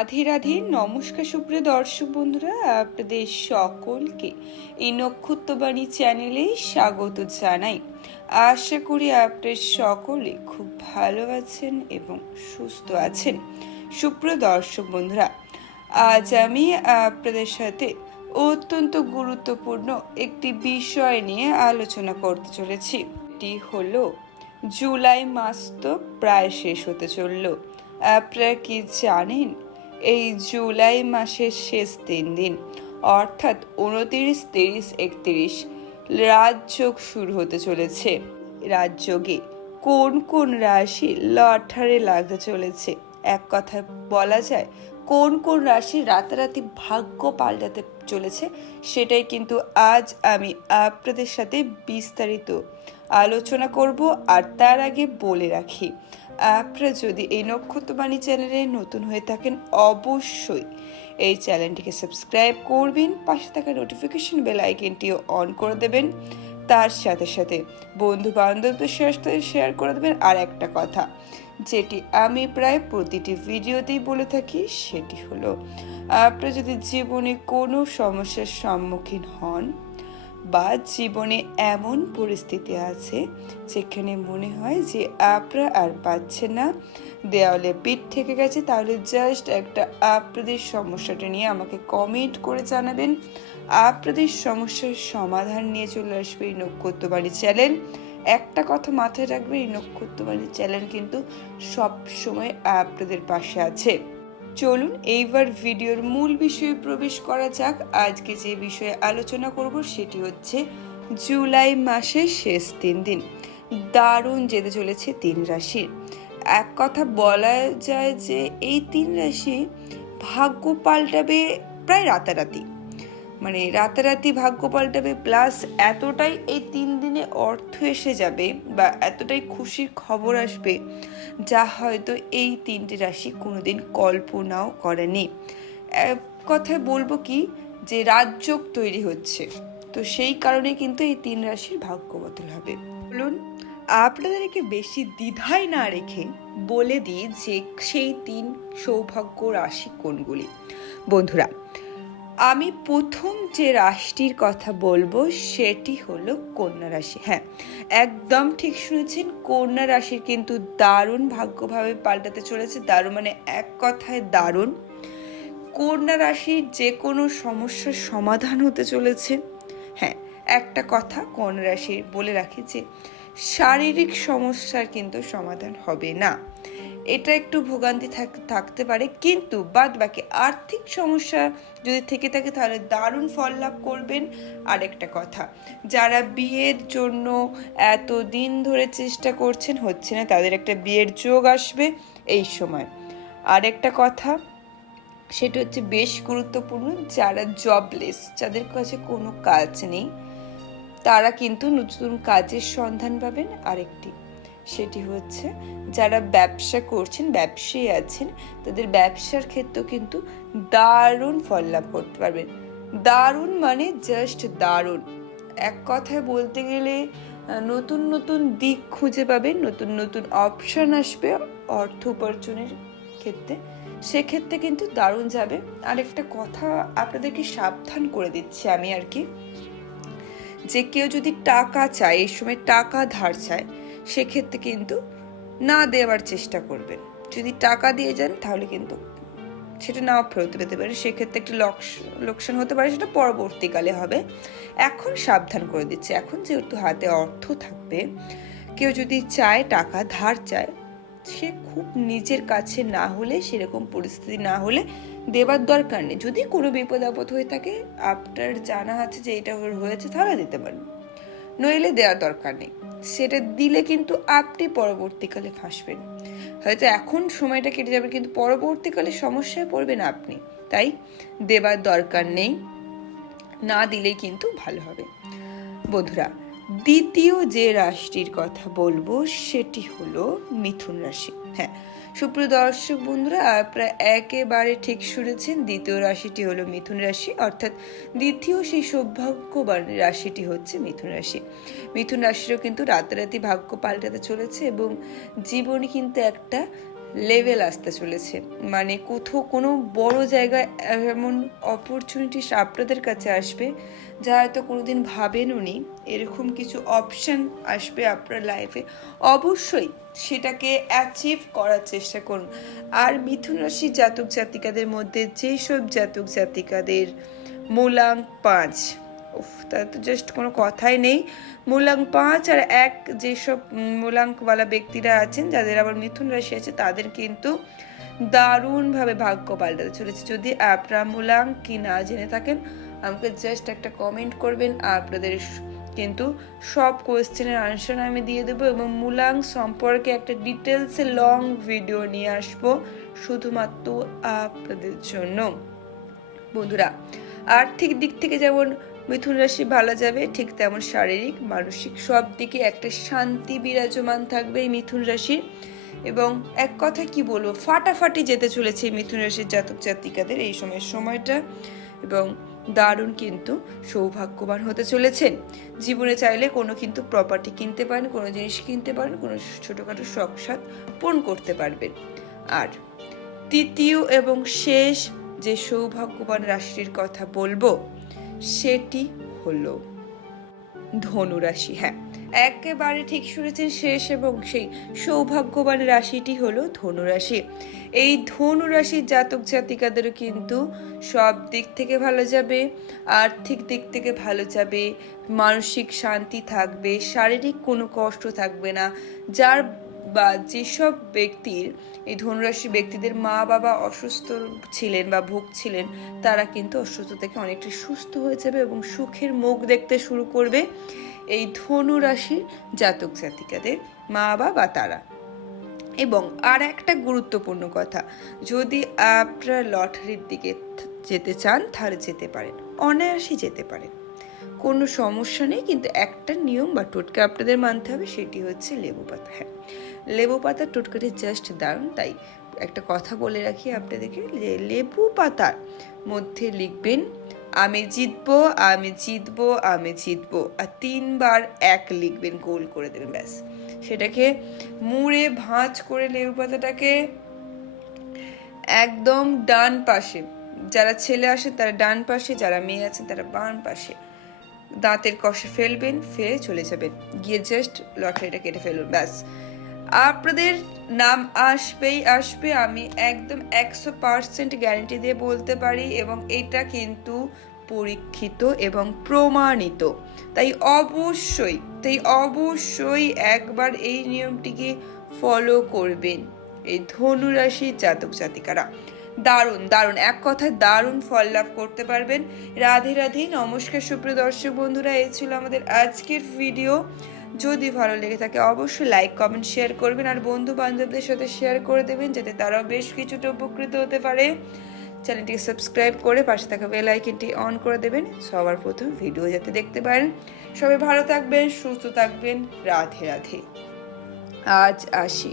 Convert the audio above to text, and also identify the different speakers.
Speaker 1: রাধে রাধে, নমস্কার সুপ্রিয় দর্শক বন্ধুরা, আপনাদের সকলকে এই নক্ষত্রবাণী চ্যানেলে স্বাগত জানাই। আশা করি আপনার সকলে খুব ভালো আছেন এবং সুস্থ আছেন। সুপ্রিয় দর্শক বন্ধুরা, আজ আমি আপনাদের সাথে অত্যন্ত গুরুত্বপূর্ণ একটি বিষয় নিয়ে আলোচনা করতে চলেছি। এটি হলো, জুলাই মাস তো প্রায় শেষ হতে চলল। আপনারা কি জানেন এই জুলাই মাসের শেষ তিন দিন অর্থাৎ উনতিরিশ, তিরিশ, একত্রিশ, রাজযোগ শুরু হতে চলেছে। রাজযোগে কোন কোন রাশি লটারে লাগতে চলেছে? এক কথায় বলা যায়, কোন কোন রাশি রাতারাতি ভাগ্য পাল্টাতে চলেছে সেটাই কিন্তু আজ আমি আপনাদের সাথে বিস্তারিত আলোচনা করব, আর তার আগে বলে রাখি আপনারা যদি এই নক্ষত্রবাণী চ্যানেলে নতুন হয়ে থাকেন, অবশ্যই এই চ্যানেলটিকে সাবস্ক্রাইব করবেন, পাশে থাকা নোটিফিকেশন বেল আইকনটিও অন করে দেবেন, তার সাথে সাথে বন্ধু বান্ধবদের সাথে শেয়ার করে দেবেন আর একটা কথা, যেটি আমি প্রায় প্রতিটি ভিডিওতেই বলে থাকি, সেটি হলো আপনারা যদি জীবনে কোনো সমস্যার সম্মুখীন হন বা জীবনে এমন পরিস্থিতি আছে যেখানে মনে হয় যে আপনারা আর পাচ্ছেন না। দেওয়ালে পিঠ থেকে গেছে, তাহলে জাস্ট একটা আপনাদের সমস্যাটা নিয়ে আমাকে কমেন্ট করে জানাবেন। আপনাদের সমস্যার সমাধান নিয়ে চলে আসবে এই নক্ষত্রবাণী চ্যানেল একটা কথা মাথায় রাখবে এই নক্ষত্রবাণী চ্যানেল কিন্তু সব সময় আপনাদের পাশে আছে। চলুন এইবার ভিডিওর মূল বিষয়ে প্রবেশ করা যাক। আজকে যে বিষয়ে আলোচনা করব সেটি হচ্ছে জুলাই মাসের শেষ তিন দিন। দারুণ যেতে চলেছে তিন রাশির এক কথা বলা যায় যে এই তিন রাশি ভাগ্য পাল্টাবে প্রায় রাতারাতি। মানে রাতারাতি ভাগ্য পাল্টাবে প্লাস এতটাই এই তিন দিনে অর্থ এসে যাবে বা এতটাই খুশির খবর আসবে, যা হয়তো এই তিনটি রাশি কোনোদিন কল্পনাও করেনি। এক কথায় বলব কি যে রাজযোগ তৈরি হচ্ছে, তো সেই কারণে কিন্তু এই তিন রাশির ভাগ্য বদল হবে। বলুন, আপনাদেরকে বেশি দ্বিধায় না রেখে বলে দিই যে সেই তিন সৌভাগ্য রাশি কোনগুলি? বন্ধুরা আমি প্রথম যে রাশিটির কথা বলব সেটি হলো কন্যা রাশি। হ্যাঁ একদম ঠিক শুনেছেন, কন্যা রাশির কিন্তু দারুণ ভাগ্যভাবে পাল্টাতে চলেছে। দারুণ মানে এক কথায় দারুণ। কন্যা রাশির যে কোনো সমস্যার সমাধান হতে চলেছে। হ্যাঁ একটা কথা কন্যা রাশির বলে রাখি যে, শারীরিক সমস্যার কিন্তু সমাধান হবে না। এটা একটু ভোগান্তি থাকতে পারে। কিন্তু বাদ বাকি আর্থিক সমস্যা যদি থেকে থাকে, তাহলে দারুণ ফল লাভ করবেন। আরেকটা কথা, যারা বিয়ের জন্য এত দিন ধরে চেষ্টা করছেন, হচ্ছে না, তাদের একটা বিয়ের যোগ আসবে এই সময়। আরেকটা কথা, সেটা হচ্ছে বেশ গুরুত্বপূর্ণ, যারা জবলেস যাদের কাছে কোনো কাজ নেই, তারা কিন্তু নতুন কাজের সন্ধান পাবেন। আরেকটি সেটি হচ্ছে যারা ব্যবসা করছেন, ব্যবসায়ী আছেন, তাদের ব্যবসার ক্ষেত্রেও কিন্তু দারুণ ফল লাভ করতে পারবেন। দারুণ মানে জাস্ট দারুণ। এক কথায় বলতে গেলে নতুন নতুন দিক খুঁজে পাবেন, নতুন নতুন অপশন আসবে অর্থ উপার্জনের ক্ষেত্রে। সেক্ষেত্রে কিন্তু দারুণ যাবে। আর একটা কথা আপনাদেরকে সাবধান করে দিচ্ছি আমি আর কি। যে কেউ যদি টাকা চায়, এই সময় টাকা ধার চায় সেক্ষেত্রে কিন্তু না দেওয়ার চেষ্টা করবেন। যদি টাকা দিয়ে যান, তাহলে কিন্তু সেটা নাও ফেরত পেতে পারে সেক্ষেত্রে একটি লোকসান হতে পারে, সেটা পরবর্তীকালে হবে। এখন সাবধান করে দিচ্ছে। এখন যেহেতু হাতে অর্থ থাকবে, কেউ যদি চায়, টাকা ধার চায়, সে খুব নিজের কাছে না হলে, সেরকম পরিস্থিতি না হলে দেবার দরকার নেই। যদি কোনো বিপদ আপদ হয়ে থাকে, আপনার জানা আছে যে এটা হয়েছে, তাহলে দিতে পারেন। নইলে দেওয়ার দরকার নেই। সেটা দিলে কিন্তু আপনি পরবর্তীকালে ফাঁসবেন। হয়তো এখন সময়টা কেটে যাবে, কিন্তু পরবর্তীকালে সমস্যায় পড়বেন আপনি। তাই দেবার দরকার নেই, না দিলেই কিন্তু ভালো হবে। বন্ধুরা, দ্বিতীয় যে রাশিটির কথা বলব, সেটি হলো মিথুন রাশি। হ্যাঁ সুপ্রিয় দর্শক বন্ধুরা, আপনারা একেবারে ঠিক শুনেছেন, দ্বিতীয় রাশিটি হলো মিথুন রাশি, অর্থাৎ দ্বিতীয় সেই সৌভাগ্যবান রাশিটি হচ্ছে মিথুন রাশি। মিথুন রাশিরও কিন্তু রাতারাতি ভাগ্য পাল্টাতে চলেছে এবং জীবনে কিন্তু একটা লেভেল আসতে চলেছে। মানে কোথাও কোনো বড় জায়গায় এমন অপরচুনিটিস আপনাদের কাছে আসবে, যা হয়তো কোনো দিন কোনোদিন ভাবেননি এরকম কিছু অপশান আসবে আপনার লাইফে অবশ্যই সেটাকে অ্যাচিভ করার চেষ্টা করুন। আর মিথুন রাশি জাতক জাতিকাদের মধ্যে যেসব জাতক জাতিকাদের মূলাঙ্ক পাঁচ। উফ তার তো জাস্ট কোনো কথাই নেই। মূলাঙ্ক পাঁচ আর এক যেসব মূলাঙ্কওয়ালা ব্যক্তিরা আছেন, যাদের আবার মিথুন রাশি আছে, তাদের কিন্তু দারুণভাবে ভাগ্য পাল্টাতে চলেছে। যদি আপনারা মূলাঙ্ক কি না জেনে থাকেন, আমাকে জাস্ট একটা কমেন্ট করবেন। আপনাদের কিন্তু সব কোয়েশ্চেনের আনসার আমি দিয়ে দেবো এবং মূলাঙ্ক সম্পর্কে একটা ডিটেলসে লং ভিডিও নিয়ে আসব, শুধুমাত্র আপনাদের জন্য। বন্ধুরা, আর্থিক দিক থেকে যেমন মিথুন রাশি ভালো যাবে, ঠিক তেমন শারীরিক, মানসিক, সব দিকে একটা শান্তি বিরাজমান থাকবে এই মিথুন রাশির। এবং এক কথা কি বলব, ফাটাফাটি যেতে চলেছে মিথুন রাশির জাতক জাতিকাদের এই সময়ের সময়টা। এবং দারুণ কিন্তু সৌভাগ্যবান হতে চলেছেন। জীবনে চাইলে কোনো কিন্তু প্রপার্টি কিনতে পারেন, কোনো জিনিস কিনতে পারেন, কোনো ছোটোখাটো শখ সাথ পূরণ করতে পারবেন। আর তৃতীয় এবং শেষ যে সৌভাগ্যবান রাশির কথা বলব সেটি হলো ধনু রাশি হ্যাঁ একেবারে ঠিক শুনেছেন শেষ এবং সেই সৌভাগ্যবান রাশিটি হলো ধনুরাশি। এই ধনু রাশির জাতক জাতিকাদেরও কিন্তু সব দিক থেকে ভালো যাবে, আর্থিক দিক থেকে ভালো যাবে, মানসিক শান্তি থাকবে, শারীরিক কোনো কষ্ট থাকবে না, যার বা যেসব ব্যক্তির, এই ধনুরাশি ব্যক্তিদের মা বাবা অসুস্থ ছিলেন বা ভুগছিলেন তারা কিন্তু অসুস্থ থেকে অনেকটা সুস্থ হয়ে যাবে এবং সুখের মুখ দেখতে শুরু করবে এই ধনু রাশির জাতক জাতিকাদের মা বাবা তারা। এবং আর একটা গুরুত্বপূর্ণ কথা, যদি আপনারা লটারির দিকে যেতে চান, তাহলে যেতে পারেন। অনায়াসে যেতে পারেন। কোনো সমস্যা নেই, কিন্তু একটা নিয়ম বা টোটকা আপনাদের মানতে হবে, সেটি হচ্ছে লেবু পাতা। হ্যাঁ লেবু পাতা টোটকাটি জাস্ট দারুণ, তাই একটা কথা বলে রাখি আপনাদেরকে যে লেবু পাতার মধ্যে লিখবেন, আমি জিতবো আমি জিতবো আমি জিতবো। আর তিনবার এক লিখবেন, গোল করে দেবেন, ব্যাস। সেটাকে মুড়ে ভাঁজ করে লেবু পাতাটাকে একদম ডান পাশে, যারা ছেলে আসে তারা ডান পাশে, যারা মেয়ে আছেন তারা বাম পাশে দাঁতের কষে ফেলবেন, ফেলে চলে যাবেন। গিয়ে জাস্ট লটারিটা কেটে ফেলুন, ব্যাস। আপনাদের নাম আসবেই, আসবে। আমি একদম একশো পার্সেন্ট গ্যারেন্টি দিয়ে বলতে পারি এবং এটা কিন্তু পরীক্ষিত এবং প্রমাণিত। তাই অবশ্যই তাই অবশ্যই একবার এই নিয়মটিকে ফলো করবেন। এই ধনুরাশির জাতক জাতিকারা দারুণ দারুণ। এক কথায় দারুণ ফল লাভ করতে পারবেন। রাধে রাধে। নমস্কার, সুপ্রিয় দর্শক বন্ধুরা, এই ছিল আমাদের আজকের ভিডিও যদি ভালো লেগে থাকে, অবশ্যই লাইক কমেন্ট শেয়ার করবেন আর বন্ধু বান্ধবদের সাথে শেয়ার করে দেবেন, যাতে তারাও বেশ কিছুটা উপকৃত হতে পারে। চ্যানেলটিকে সাবস্ক্রাইব করে পাশে থাকা বেল আইকনটি অন করে দেবেন। সবার প্রথম ভিডিও যাতে দেখতে পারেন। সবাই ভালো থাকবেন, সুস্থ থাকবেন। রাধে রাধে। আজ আসি।